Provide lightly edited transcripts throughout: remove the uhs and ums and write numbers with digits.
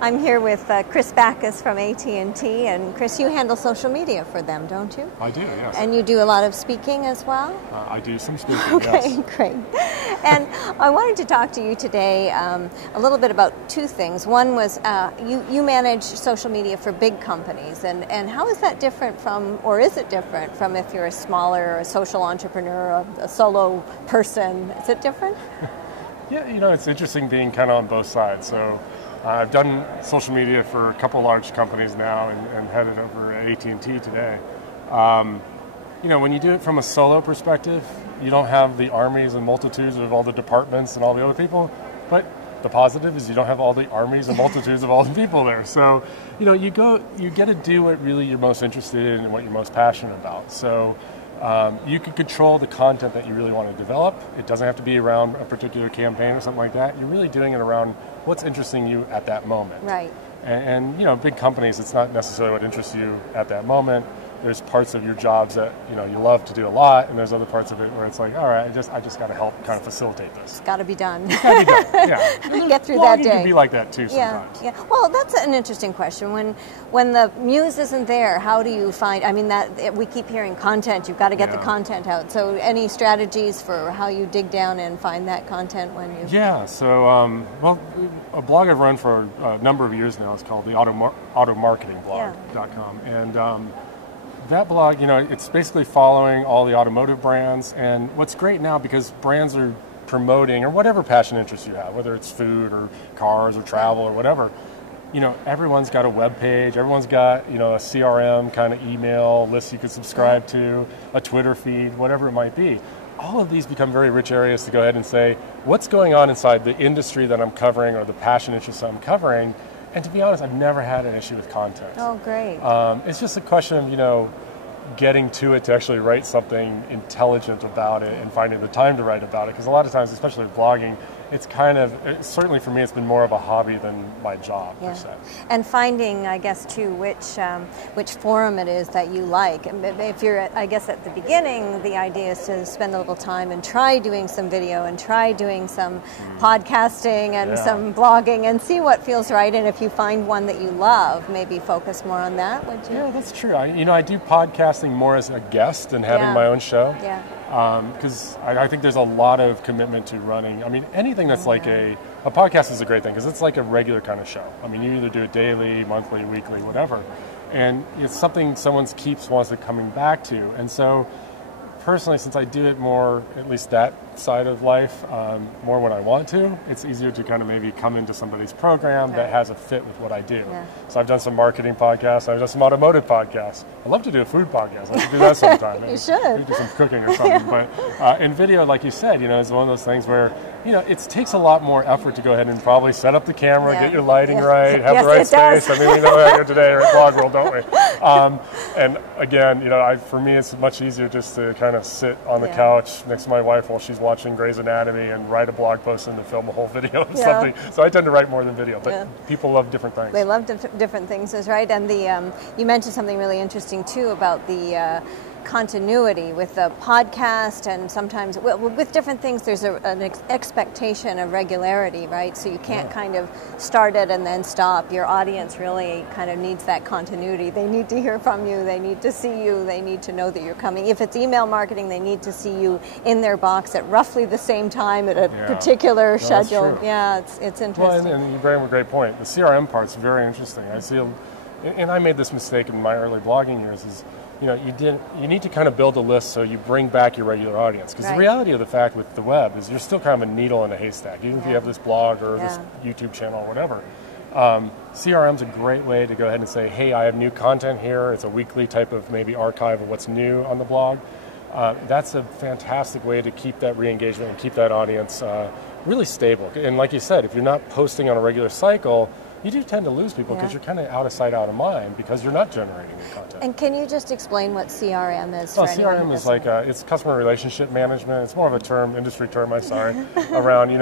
I'm here with Chris Baccus from AT&T, and Chris, you handle social media for them, don't you? I do, yes. And you do a lot of speaking as well? I do some speaking, okay, yes. Great. And I wanted to talk to you today a little bit about two things. One was you manage social media for big companies, and how is that different from, or is it different from if you're a smaller a social entrepreneur, a solo person? Is it different? Yeah, it's interesting being kind of on both sides. So I've done social media for a couple large companies now and headed over at AT&T today. When you do it from a solo perspective, you don't have the armies and multitudes of all the departments and all the other people, but the positive is you don't have all the armies and multitudes of all the people there. So, you get to do what really you're most interested in and what you're most passionate about. So you can control the content that you really want to develop. It doesn't have to be around a particular campaign or something like that. You're really doing it around what's interesting you at that moment. Right. And big companies, it's not necessarily what interests you at that moment. There's parts of your jobs that you love to do a lot, and there's other parts of it where it's like, all right, I just got to help kind of facilitate this. It's got to be done. It's got to be done. Yeah. Get through that day. Blogging can be like that too sometimes. Yeah. Well, that's an interesting question. When the muse isn't there, how do you find? I mean, that we keep hearing content. You've got to get the content out. So, any strategies for how you dig down and find that content when you? Yeah. So, a blog I've run for a number of years now is called the automarketingblog.com, and that blog, it's basically following all the automotive brands. And what's great now, because brands are promoting, or whatever passion interest you have, whether it's food or cars or travel or whatever, everyone's got a web page, everyone's got, a CRM kind of email list you could subscribe to, a Twitter feed, whatever it might be. All of these become very rich areas to go ahead and say, what's going on inside the industry that I'm covering or the passion interests I'm covering. And to be honest, I've never had an issue with content. Oh, great. It's just a question of, getting to it to actually write something intelligent about it and finding the time to write about it. Because a lot of times, especially with blogging, it's certainly for me, it's been more of a hobby than my job, per se. And finding, I guess, too, which forum it is that you like. If you're, I guess, at the beginning, the idea is to spend a little time and try doing some video and try doing some podcasting and some blogging and see what feels right. And if you find one that you love, maybe focus more on that, would you? Yeah, that's true. I do podcasting more as a guest than having my own show. Yeah. Because I think there's a lot of commitment to running. I mean, anything that's like a podcast is a great thing because it's like a regular kind of show. I mean, you either do it daily, monthly, weekly, whatever. And it's something someone wants to coming back to. And so personally, since I do it more, at least that side of life, more when I want to, it's easier to kind of maybe come into somebody's program that has a fit with what I do. Yeah. So I've done some marketing podcasts. I've done some automotive podcasts. I'd love to do a food podcast. I should do that sometime. You should. Do some cooking or something. But in video, like you said, it's one of those things where, it takes a lot more effort to go ahead and probably set up the camera, get your lighting right, have the right space. Does. I mean, we know that here today at Blog World, don't we? And again, for me, it's much easier just to kind of sit on the couch next to my wife while she's watching Grey's Anatomy and write a blog post and to film a whole video or something. So I tend to write more than video, but people love different things. They love different things, that's right. And you mentioned something really interesting too about the continuity with the podcast, and sometimes with different things there's an expectation of regularity, right? So you can't kind of start it and then stop. Your audience really kind of needs that continuity. They need to hear from you, they need to see you, they need to know that you're coming. If it's email marketing, they need to see you in their box at roughly the same time at a particular schedule. Yeah, it's interesting. Well, and you bring up a great point. The CRM part's very interesting. I see, and I made this mistake in my early blogging years, is you need to kind of build a list so you bring back your regular audience. Because the reality of the fact with the web is you're still kind of a needle in a haystack, even if you have this blog or this YouTube channel or whatever. CRM's a great way to go ahead and say, hey, I have new content here. It's a weekly type of maybe archive of what's new on the blog. That's a fantastic way to keep that re-engagement and keep that audience really stable. And like you said, if you're not posting on a regular cycle, you do tend to lose people because you're kind of out of sight, out of mind because you're not generating new content. And can you just explain what CRM is? CRM is like it's customer relationship management. It's more of a term, industry term, around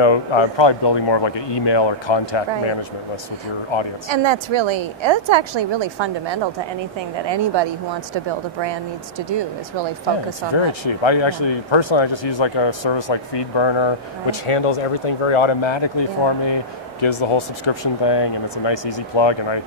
probably building more of like an email or contact management list with your audience. And it's actually really fundamental to anything that anybody who wants to build a brand needs to do is really focus on that. It's very cheap. I actually personally I just use like a service like FeedBurner, which handles everything very automatically for me. gives the whole subscription thing, and it's a nice, easy plug. And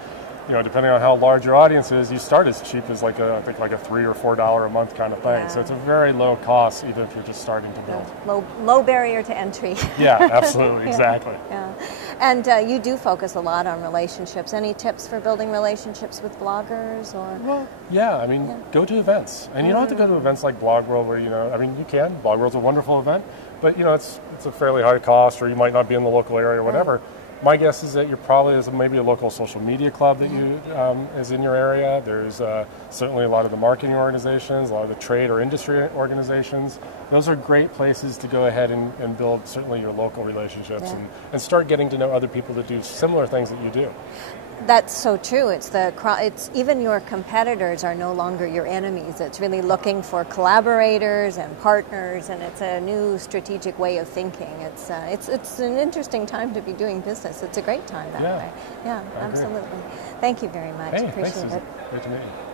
depending on how large your audience is, you start as cheap as like a $3 or $4 a month kind of thing. Yeah. So it's a very low cost, even if you're just starting to build. Low barrier to entry. Yeah, absolutely, exactly. Yeah. And you do focus a lot on relationships. Any tips for building relationships with bloggers? Or? Well, go to events. And you don't have to go to events like Blog World where, you can. Blog World's a wonderful event, but, it's a fairly high cost, or you might not be in the local area or whatever. Right. My guess is that you're probably maybe a local social media club that is in your area. There's certainly a lot of the marketing organizations, a lot of the trade or industry organizations. Those are great places to go ahead and build certainly your local relationships and start getting to know other people that do similar things that you do. That's so true. It's even your competitors are no longer your enemies. It's really looking for collaborators and partners, and it's a new strategic way of thinking. It's an interesting time to be doing business. It's a great time that way. Yeah, absolutely. Thank you very much. Hey, appreciate thanks, it. Great to meet you.